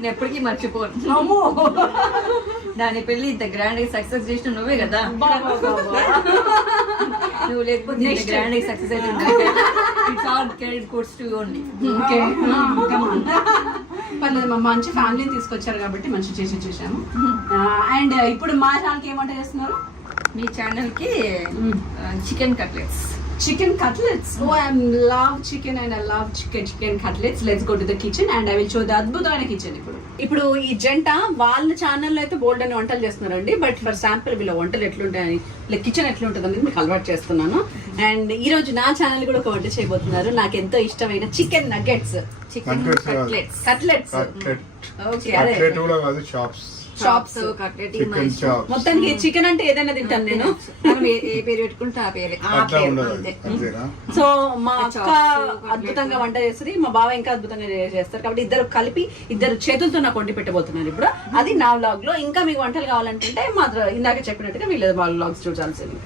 నిన్ను ఎప్పటికీ మర్చిపోను. దాని పెళ్లి ఇంత గ్రాండ్ గా సక్సెస్ చేసిన నువ్వే కదా, నువ్వు లేకపోతే ఇంత గ్రాండ్ గా సక్సెస్ అయితే it's all credit course to only. పర్లేదు, మంచి ఫ్యామిలీని తీసుకొచ్చారు కాబట్టి మంచి చేసాము. అండ్ ఇప్పుడు మా ఛానల్కి ఏం వంట చేస్తున్నారు? మీ ఛానల్ కి chicken cutlets. Chicken cutlets. Oh, I love chicken and I love chicken cutlets. Let's go to the kitchen and I will show the అద్భుతమైన కిచెన్. ఇప్పుడు ఈ జంట వాళ్ళ ఛానల్లో అయితే బోల్డ్ అని వంటలు చేస్తున్నారండి. బట్ ఫర్ శాంపుల్ వీళ్ళ వంటలు ఎట్లుంటాయని, కిచెన్ ఎట్లుంటుంది అనేది మీకు అలవాటు చేస్తున్నాను. అండ్ ఈ రోజు నా ఛానల్ కూడా ఒక వంట చేయబోతున్నారు. నాకు ఎంతో ఇష్టమైన chicken nuggets, chicken cutlets. Okay, అదే షాప్స్ కట్లెట్. మొత్తానికి చికెన్ అంటే ఏదైనా తింటాను నేను. ఏ పేరు పెట్టుకుంటే ఆ పేరే. సో మా అక్క అద్భుతంగా వంట చేస్తుంది, మా బావ ఇంకా అద్భుతంగా చేస్తారు. కాబట్టి ఇద్దరు కలిపి ఇద్దరు చేతులతో నాకు వండి పెట్టబోతున్నారు ఇప్పుడు. అది నా వ్లాగ్ లో. ఇంకా మీకు వంటలు కావాలంటే మాత్రం ఇందాక చెప్పినట్టుగా వీళ్ళ వాళ్ళ వ్లాగ్స్ చూడాల్సింది.